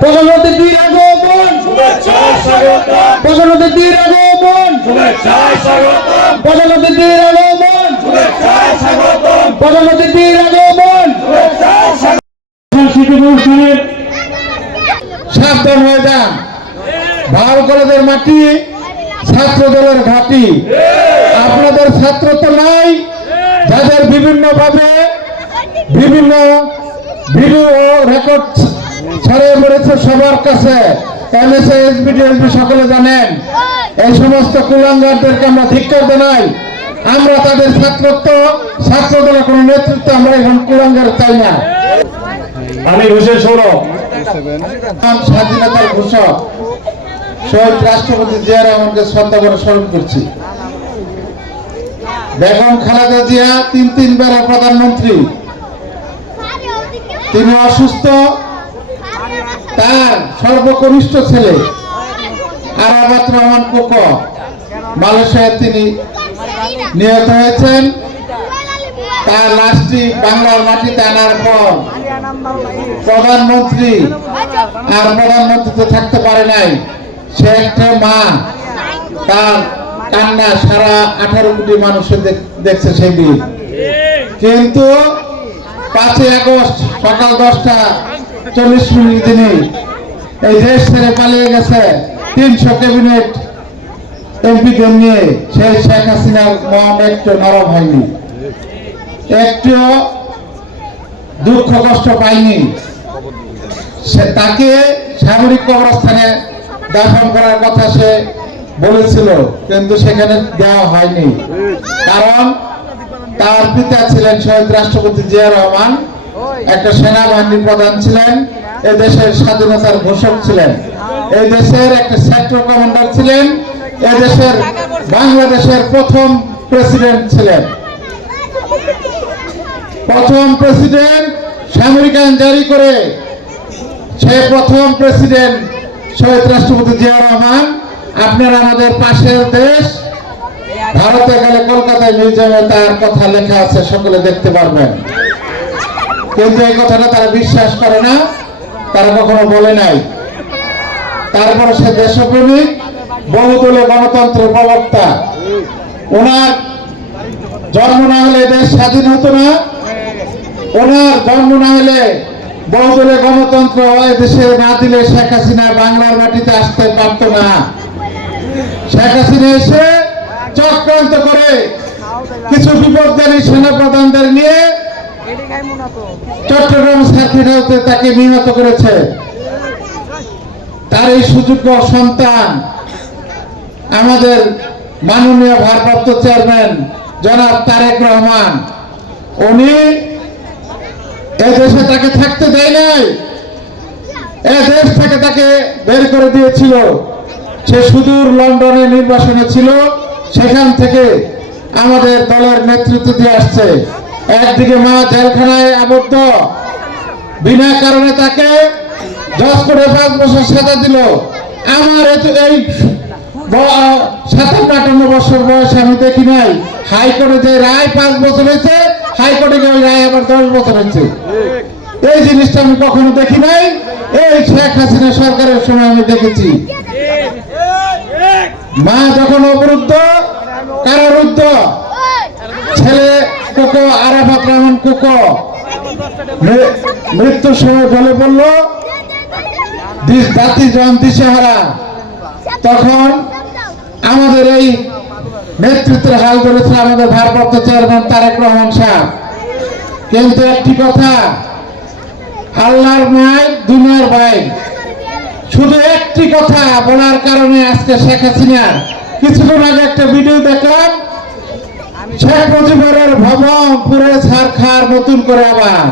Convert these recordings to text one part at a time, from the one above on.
প্রধান অতিথির আগমন প্রধান অতিথির আগমন প্রধান অতিথির আগমন শুভেচ্ছায় স্বাগতম আগমন কলেজের মাটি, ছাত্র দলের ঘাঁটি। আপনাদের ছাত্র তো নাই, যাদের বিভিন্ন ভাবে বিভিন্ন ভিডিও রেকর্ড ছড়িয়ে পড়েছে সবার কাছে। সকলে জানেন, এই সমস্ত কুলাঙ্গারদেরকে আমরা জানাই আমরা তাদের ছাত্রত্ব নেতৃত্ব আমরা এখন কুলাঙ্গার চাই না। আমি সৌরভ। স্বাধীনতার ঘোষক, শহীদ রাষ্ট্রপতি শ্রদ্ধা করে স্মরণ করছি। বেগম খালেদা জিয়া তিন তিনবারের প্রধানমন্ত্রী। তিনি অসুস্থ তার সর্বকনিষ্ঠ ছেলে আরাবাত রহমান কোক। মালয়েশিয়ায় তিনি নিহত হয়েছেন। তার লাশটি বাংলার মাটিতে আনার পর প্রধানমন্ত্রী আর প্রধানমন্ত্রীতে থাকতে পারে নাই। সে একটা মা। তার কান্না সারা আঠারো কোটি মানুষের দেখ- দেখছে সেদিন কিন্তু পাঁচই আগস্ট সকাল দশটা চল্লিশ মিনিট দিনে এই দেশ ছেড়ে পালিয়ে গেছে। তিনশো ক্যাবিনেট এমপিদের নিয়ে সেই শেখ হাসিনার মন একটু নরম হয়নি। একটু দুঃখ কষ্ট পায়নি। তাকে সামরিক কবরস্থানে দাফন করার কথা সে বলেছিল, কিন্তু সেখানে দেওয়া হয়নি। কারণ তার পিতা ছিলেন শহীদ রাষ্ট্রপতি জিয়া রহমান। একটা সেনাবাহিনীর প্রধান ছিলেন, এ দেশের স্বাধীনতার ঘোষক ছিলেন। এই দেশের একটা সেক্টর কমান্ডার ছিলেন, এ দেশের বাংলাদেশের প্রথম প্রেসিডেন্ট ছিলেন। প্রথম প্রেসিডেন্ট সামরিক আইন জারি করে, সে প্রথম প্রেসিডেন্ট শহীদ রাষ্ট্রপতি জিয়া রহমান, আপনারা আমাদের পাশের দেশ, ভারতে গেলে কলকাতায় মিউজিয়ামে তার কথা লেখা আছে, সকলে দেখতে পারবেন। কিন্তু এই কথাটা তারা বিশ্বাস করে না, তারা কখনো বলে নাই। তারপরে সে দেশপ্রেমিক, বহুদলীয় গণতন্ত্রের প্রবক্তা। ওনার জন্ম না হলে দেশ স্বাধীন হতো না। ওনার জন্ম না হলে বহুদলীয় গণতন্ত্র দেশে না দিলে শেখ হাসিনা বাংলার মাটিতে আসতে পারত না। শেখ হাসিনা এসে চক্রান্ত করে কিছু বিপদকারী সেনাপ্রধানদের নিয়ে সাথীরাতে তাকে নিহত করেছে। তার এই সুযোগ্য সন্তান আমাদের মাননীয় ভারপ্রাপ্ত চেয়ারম্যান জনাব তারেক রহমান। উনি এ দেশে তাকে থাকতে দেয় নাই। এ দেশ থেকে তাকে বের করে দিয়েছিল। সে সুদূর লন্ডনে নির্বাসনে ছিল। সেখান থেকে আমাদের দলের নেতৃত্ব দিয়ে আসছে। একদিকে মা জেলখানায় আবদ্ধ বিনা কারণে তাকে দশ করে পাঁচ বছর সাজা দিল। আমার এই সাতান্ন আটান্ন বছর বয়সে আমি দেখি নাই। হাইকোর্টে যে রায় পাঁচ বছর হয়েছে, হাইকোর্টে গিয়ে রায় আবার দশ বছর হয়েছে। এই জিনিসটা আমি কখনো দেখি নাই। এই শেখ হাসিনা সরকারের সময় আমি দেখেছি। মা যখন অবরুদ্ধ, কারারুদ্ধ, ছেলে কোকো, আরাফাত রহমান কোকো মৃ- মৃত্যুর সময় পড়ল। দিস জাতি জন দিশেহারা তখন আমাদের এই নেতৃত্বের হাল ধরেছিল আমাদের ভারপ্রাপ্ত চেয়ারম্যান তারেক রহমান সাহেব। কিন্তু একটি কথা আল্লাহর মায় দুনিয়ার ভাই শুধু একটি কথা বলার কারণে আজকে শেখ হাসিনা, কিছুক্ষণ আগে একটা ভিডিও দেখলাম, শেখ মুজিবের ভবন পুরে খার নতুন করে আবার।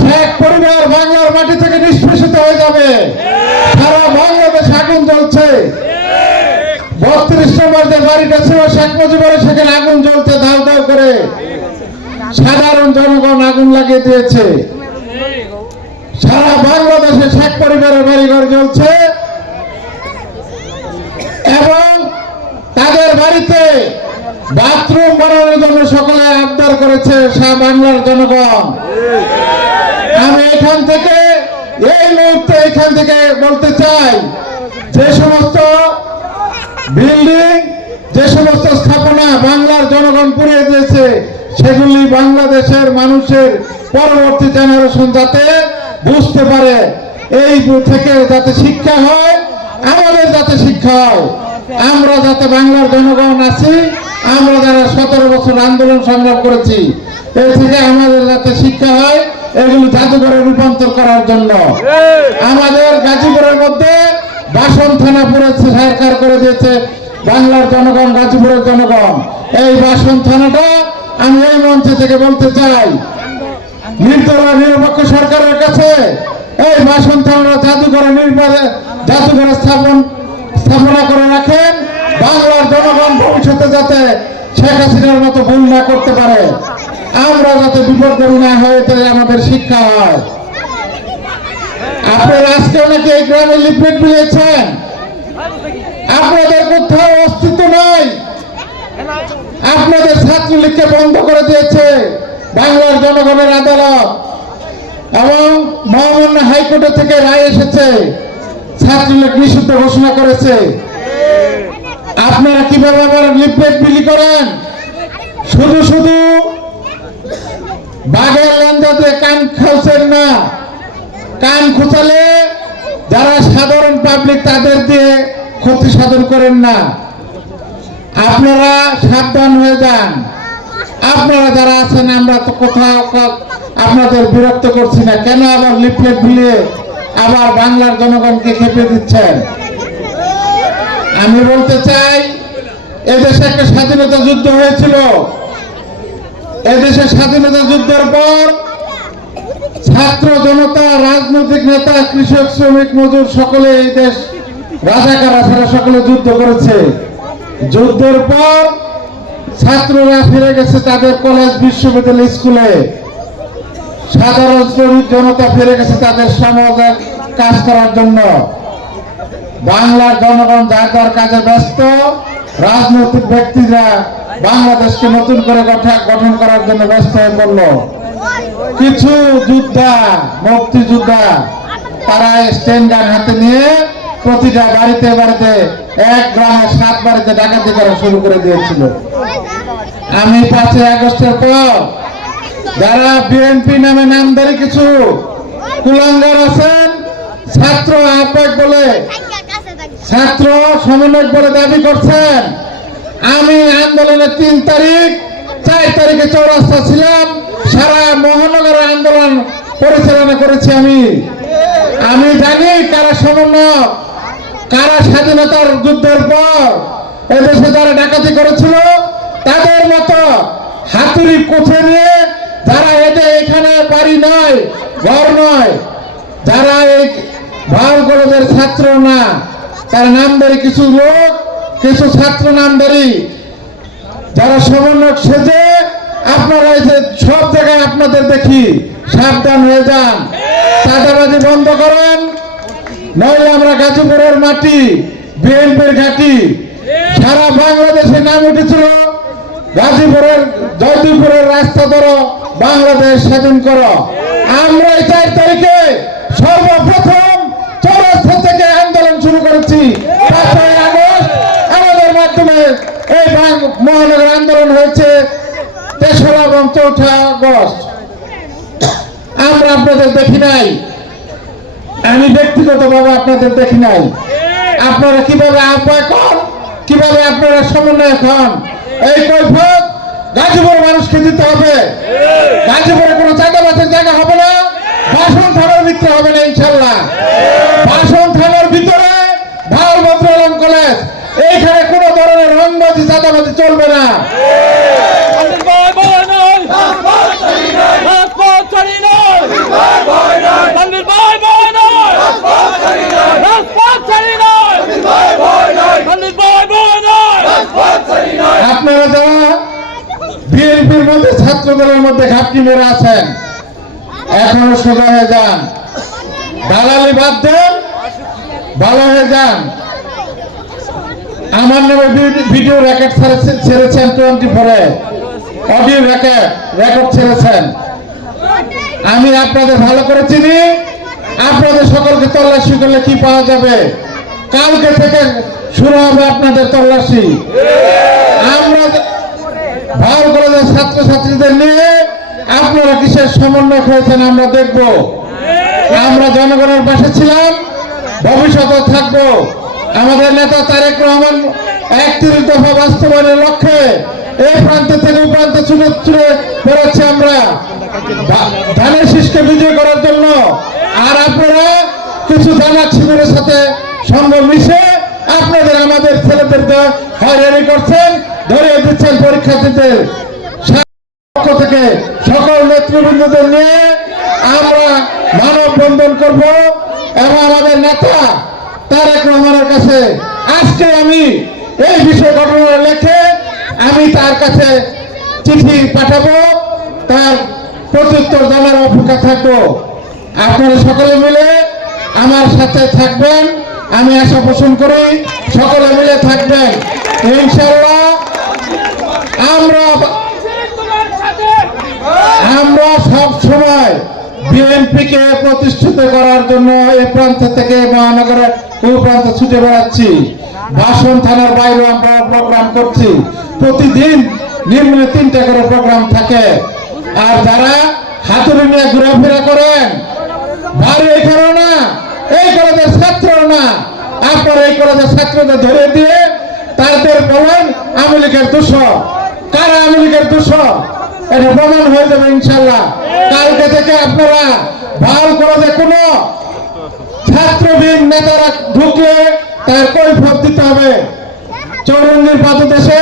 শেখ পরিবার বাংলার মাটি থেকে নিষ্পেষিত হয়ে যাবে। সারা বাংলাদেশ আগুন জ্বলছে। বত্রিশ নম্বর যে বাড়িটা ছিল, শেখ মুজিবের সেখানে আগুন জ্বলছে দাও দাও করে। সাধারণ জনগণ আগুন লাগিয়ে দিয়েছে। সারা বাংলাদেশে শেখ পরিবারের বাড়িঘর জ্বলছে। এবং তাদের বাড়িতে বাথরুম বানানোর জন্য সকলে আবদার করেছে বাংলার জনগণ। আমি এখান থেকে, এই মুহূর্তে এখান থেকে বলতে চাই, যে সমস্ত বিল্ডিং, যে সমস্ত স্থাপনা বাংলার জনগণ পুড়িয়ে দিয়েছে, সেগুলি বাংলাদেশের মানুষের পরবর্তী জেনারেশন যাতে বুঝতে পারে। এই থেকে যাতে শিক্ষা হয়, আমাদের যাতে শিক্ষা হয়। আমরা যাতে বাংলার জনগণ আছি আমরা যারা সতেরো বছর আন্দোলন সংগ্রাম করেছি, এ থেকে আমাদের যাতে শিক্ষা হয়, এগুলো জাদুঘরে রূপান্তর করার জন্য। আমাদের গাজীপুরের মধ্যে বাসন থানা পড়েছে, সরকার করে দিয়েছে, বাংলার জনগণ, গাজীপুরের জনগণ। এই বাসন থানাটা আমি এই মঞ্চে থেকে বলতে চাই, নির্দলীয় নিরপেক্ষ সরকারের কাছে এই বাসন থানা জাদুঘরে নির্বাচন, জাদুঘরে স্থাপন, স্থাপনা করে রাখেন। বাংলার জনগণ ভবিষ্যতে যাতে শেখ হাসিনার মতো ভুল না করতে পারে, আমরা যাতে বিপদগামী না হয়ে তাহলে আমাদের শিক্ষা হয়। আপনারা আজকে অনেকে এই গ্রামে লিফলেট দিয়েছেন আপনাদের কোথাও অস্তিত্ব নাই। আপনাদের ছাত্রলীগকে বন্ধ করে দিয়েছে বাংলার জনগণের আদালত। এবং মহামান্য হাইকোর্টে থেকে রায় এসেছে, ছাত্রলীগ নিষিদ্ধ ঘোষণা করেছে। আপনারা কীভাবে আবার লিফলেট বিলি করেন? শুধু শুধু বাঘের লেন্দাতে কান খাওছেন না। কান খুচালে যারা সাধারণ পাবলিক তাদের দিয়ে ক্ষতি সাধন করেন না। আপনারা সাবধান হয়ে যান। আপনারা যারা আছেন, আমরা তো কোথাও আপনাদের বিরক্ত করছি না। কেন আবার লিফলেট বিলিয়ে আবার বাংলার জনগণকে খেপে দিচ্ছেন? আমি বলতে চাই, এদেশে একটা স্বাধীনতা যুদ্ধ হয়েছিল। এদেশে স্বাধীনতা যুদ্ধের পর ছাত্র জনতা, রাজনৈতিক নেতা, কৃষক, শ্রমিক, মজুর সকলে এই দেশ, রাজাকারা ছাড়া সকলে যুদ্ধ করেছে। যুদ্ধের পর ছাত্ররা ফিরে গেছে তাদের কলেজ, বিশ্ববিদ্যালয়, স্কুলে। সাধারণ জনতা ফিরে গেছে তাদের সমাজের কাজ করার জন্য। বাংলার জনগণ যার যার কাজে ব্যস্ত, রাজনৈতিক ব্যক্তিরা বাংলাদেশকে নতুন করে গঠন করার জন্য ব্যস্ত হয়ে পড়ল। কিছু যোদ্ধা, মুক্তিযোদ্ধা তারা স্ট্যান্ড গান হাতে নিয়ে প্রতিটা বাড়িতে বাড়িতে এক গ্রামে সাত বাড়িতে ডাকাতি করা শুরু করে দিয়েছিল। আমি পাঁচই আগস্টের পর যারা বিএনপি নামে নামধারী কিছু কুলাঙ্গার আছেন, ছাত্র আহ্বায়ক বলে ছাত্র সমন্বয়ক বলে দাবি করছেন, আমি আন্দোলনের তিন তারিখ, চার তারিখে চৌরাস্তা ছিলাম, সারা মহানগর আন্দোলন পরিচালনা করেছি আমি। আমি জানি কারা সমন্বয়ক, কারা স্বাধীনতার যুদ্ধের পর এদেশে যারা ডাকাতি করেছিল, তাদের মতো হাতুড়ি কোঠে নিয়ে যারা এতে এখানে বাড়ি নয়, ঘর নয়, যারা এই কলেজের ছাত্র না তার নামদারি কিছু লোক, কিছু ছাত্র নাম নামদারি যারা সমন্বয়ক সেজে আপনারা এই যে সব জায়গায় আপনাদের দেখি, সাবধান হয়ে যান। চাঁদাবাজি বন্ধ করেন, নইলে আমরা গাজীপুরের মাটি, বিএনপির ঘাটি, সারা বাংলাদেশে নাম উঠেছিল, গাজীপুরের, জয়দীপুরের রাস্তা ধরো, বাংলাদেশ স্বাধীন করো। আমরা এই চার তারিখে সর্বপ্রথম চৌরাস্তা থেকে আন্দোলন করেছি। আমাদের মাধ্যমে এই মহানগর আন্দোলন হয়েছে তেসরা এবং চৌঠা আগস্ট। আমরা আপনাদের দেখি নাই। আমি ব্যক্তিগতভাবে আপনাদের দেখি নাই। আপনারা কীভাবে আহ্বায়ক হন? কীভাবে আপনারা সমন্বয়ক হন? এই কৈফত গাজীপুর মানুষকে দিতে হবে। গাজীপুরে কোনো চাঁদাবাসের জায়গা হবে না। বাসন থানার ভিতরে হবে না ইনশাল্লাহ। বাসন থানার ভিতরে ভালো ভদ্রালম কলেজ এইখানে কোনো ধরনের রংবাজি, চাঁদাবাজি চলবে না। আপনারা যারা বিএনপির মধ্যে ছাত্র দলের মধ্যে ঘাপটি মেরে আছেন, এখনও সোজা হয়ে যান। দালালি বাদ দেন ভালো হয়ে যান। আমার নামে ভিডিও রেকর্ড ছেড়েছে- ছেড়েছেন টোয়েন্টি ফোরে। অডিও রেকর্ড রেকর্ড ছেড়েছেন। আমি আপনাদের ভালো করে চিনি। আপনাদের সকলকে তল্লাশি করলে কি পাওয়া যাবে? কালকে থেকে শুরু হবে আপনাদের তল্লাশি। আমরা ভালো কলেজের ছাত্রছাত্রীদের নিয়ে আপনারা কিসের সমন্বয় হয়েছেন আমরা দেখব। আমরা জনগণের পাশে ছিলাম। ভবিষ্যতে থাকব। আমাদের নেতা তারেক রহমান একত্রিশ দফা বাস্তবায়নের লক্ষ্যে এই প্রান্ত থেকে প্রান্তে ছুটে ছুটে বেরোচ্ছি আমরা ধানের শীষকে বিজয় করার জন্য। আর আপনারা কিছু জামাত শিবিরের সাথে সঙ্গ মিশে আপনাদের, আমাদের ছেলেদেরকে হয়রানি করছেন, ধরিয়ে দিচ্ছেন পরীক্ষার্থীদের পক্ষ থেকে সকল নেতৃবৃন্দদের নিয়ে আমরা মানববন্ধন করব এবং আমাদের নেতা তারেক রহমানের কাছে, আজকে আমি এই বিষয় ঘটনা লেখে আমি তার কাছে চিঠি পাঠাবো, তার প্রত্যুত্তর জানার অপেক্ষা থাকব। আপনারা সকলে মিলে আমার সাথে থাকবেন। আমি আশা পোষণ করি সকলে মিলে থাকবেন। ইনশাল্লাহ আমরা আমরা সব সময় বিএনপিকে প্রতিষ্ঠিত করার জন্য এ প্রান্ত থেকে মহানগরের ও প্রান্ত ছুটে বেড়াচ্ছি। ভাষণ থানার বাইরে আমরা প্রোগ্রাম করছি। প্রতিদিন তিনটা করে প্রোগ্রাম থাকে। আর যারা হাতুড়ি নিয়ে ঘোরাফেরা করেন এখানেও না, এই কলেজের না। আপনার এই কলেজের ছাত্রদের ধরে দিয়ে তাদের দূষণ কারা দূষণ এটা প্রমাণ হয়ে যাবে ইনশাল্লাহ। কালকে থেকে আপনারা ভালো কলেজে কোনো ছাত্রবিন নেতারা ঢুকে তার কৈফত দিতে হবে। চৌরঙ্গীর পাদদেশে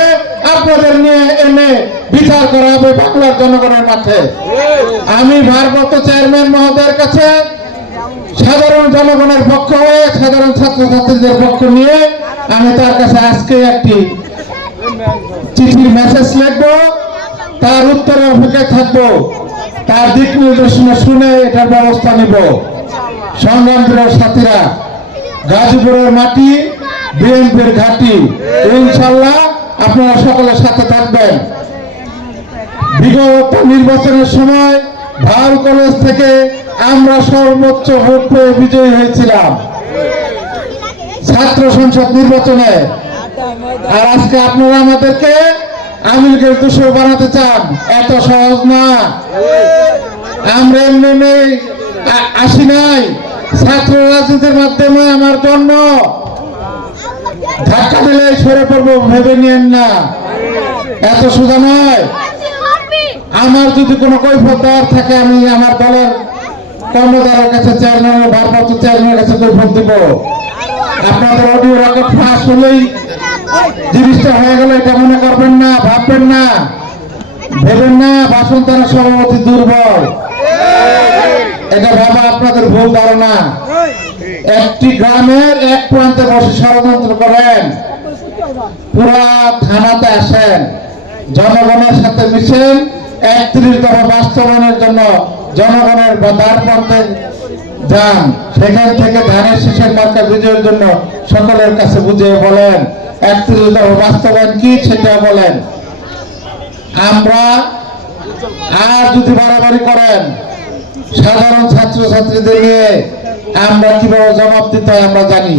আপনাদের নিয়ে এনে বিচার করা হবে বাংলার জনগণের মাঠে। আমি ভারপ্রাপ্ত চেয়ারম্যান মহোদয়ের কাছে সাধারণ জনগণের পক্ষ হয়ে, সাধারণ ছাত্রছাত্রীদের পক্ষ নিয়ে আমি তার কাছে আজকে একটি চিঠির মেসেজ লিখব। তার উত্তরে অপেক্ষায় থাকব। তার দিক নির্দেশনা শুনে এটার ব্যবস্থা নিব। সংগ্রামপ্রিয় সাথীরা, গাজীপুরের মাটি, বিএনপির ঘাটি, ইনশাল্লাহ আপনারা সকলের সাথে থাকবেন। বিগত নির্বাচনের সময় ভালো কলেজ থেকে আমরা সর্বোচ্চ ভোট পেয়ে বিজয়ী হয়েছিলাম। ছাত্র সংসদ নির্বাচনে। আর আজকে আপনারা আমাদেরকে আমিরকে দূষণ বানাতে চান। এত সহজ না। আমরা এমনি নেই আসি নাই। ছাত্র রাজনীতির মাধ্যমে আমার জন্ম। ধাক্কা দিলে সরে পড়ব ভেবে নিয়েন না। এত সোজা নয়। আমার যদি কোনো কৈফত দেওয়ার থাকে, আমি আমার দলের কর্মদারের কাছে চেয়ারম্যান ভারপ্রাপ্ত চেয়ারম্যানের কাছে কৈফত দিব। আপনাদের অডিও রেকর্ড ফাঁস হলেই জিনিসটা হয়ে গেল, এটা মনে করবেন না, ভাববেন না। ভেবেন না বাসন্তারা সভাপতি দুর্বল। এটা ভাবা আপনাদের ভুল ধারণা। একটি গ্রামের এক প্রান্তে বসে ষড়যন্ত্র করেন। পুরা থানাতে আসেন। জনগণের সাথে মিশেন। একত্রিশ দফা বাস্তবায়নের জন্য জনগণের দ্বার প্রান্তে যান। সেখান থেকে ধানের শীষের মার্কা বিজয়ের জন্য সকলের কাছে বুঝিয়ে বলেন, একত্রিশ দফা বাস্তবায়ন কি সেটা বলেন। আমরা আর যদি বাড়াবাড়ি করেন সাধারণ ছাত্রছাত্রীদের নিয়ে আমরা কীভাবে জবাব দিতে হয় আমরা জানি।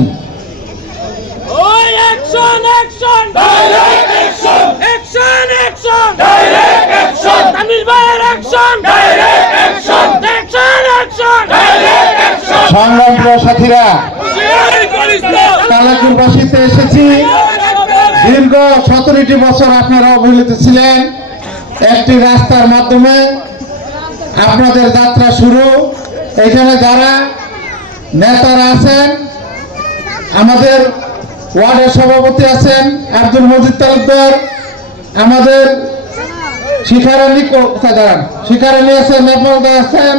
ওই action action direct action action action direct action Tamil ভাইয়ের action direct action action action direct action সংগ্রাম সাথীরা শিয়ারি করিস না! কালাকুরবাসীতে এসেছি। দীর্ঘ সতেরোটি বছর আপনারা অবহেলিত ছিলেন। একটি রাস্তার মাধ্যমে আপনাদের যাত্রা শুরু। এখানে যারা নেতারা আছেন, আমাদের ওয়ার্ডের সভাপতি আছেন আব্দুল মজিদ তালুকদার, আমাদের শিখারানি কোথায় দাঁড়ান? শিখারানি আছেন নেপালদা আছেন,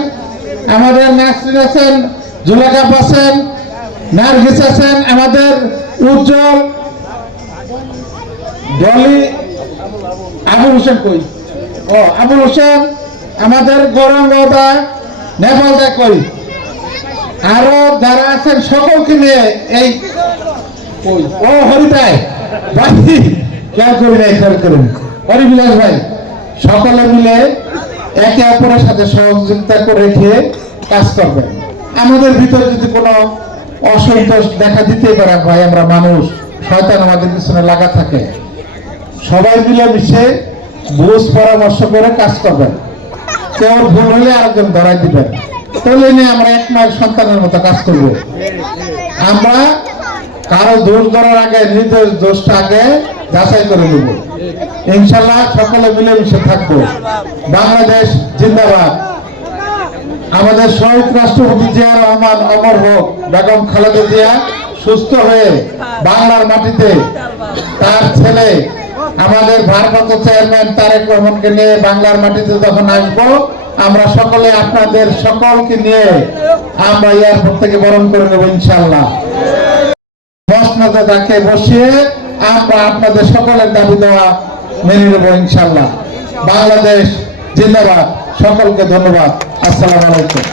আমাদের নাসরিন আছেন জুলেখাপ আছেন, নার্গিস আছেন, আমাদের উজ্জ্বল ডলি আবুল হোসেন কই? ও, আবুল হোসেন আমাদের নেপাল নেপালদা কই আরও যারা আছেন সকলকে নিয়ে এই ও করি করুন। হরিবিলাস ভাই, সকলে মিলে একে অপরের সাথে সহযোগিতা করে রেখে কাজ করবেন। আমাদের ভিতরে যদি কোনো অসন্তোষ দেখা দিতে পারে, ভাই, আমরা মানুষ, শয়তান আমাদের পিছনে লাগা থাকে। সবাই মিলে মিশে বুঝ পরামর্শ করে কাজ করবেন। কেউ ভুল হলে আরেকজন ধরাই দিবেন। তাহলে নিয়ে আমরা এক মায়ের সন্তানের মতো কাজ করব। আমরা কারও দোষ ধরার আগে নিজের দোষটা আগে যাচাই করে নেব। ইনশাল্লাহ সকলে মিলেমিশে থাকব। বাংলাদেশ জিন্দাবাদ। আমাদের শহীদ রাষ্ট্রপতি জিয়া রহমান অমর হোক, বেগম খালেদা জিয়া সুস্থ হয়ে বাংলার মাটিতে তার ছেলে আমাদের ভারপ্রাপ্ত চেয়ারম্যান তারেক রহমানকে নিয়ে বাংলার মাটিতে যখন আসব, আমরা সকলে আপনাদের সকলকে নিয়ে আমরা এয়ারপোর্ট থেকে বরণ করে নেব ইনশাল্লাহ মসনদে তাকে বসিয়ে আমরা আপনাদের সকলের দাবি দেওয়া মেনে নেব ইনশাল্লাহ বাংলাদেশ জিন্দাবাদ। সকলকে ধন্যবাদ। আসসালামু আলাইকুম।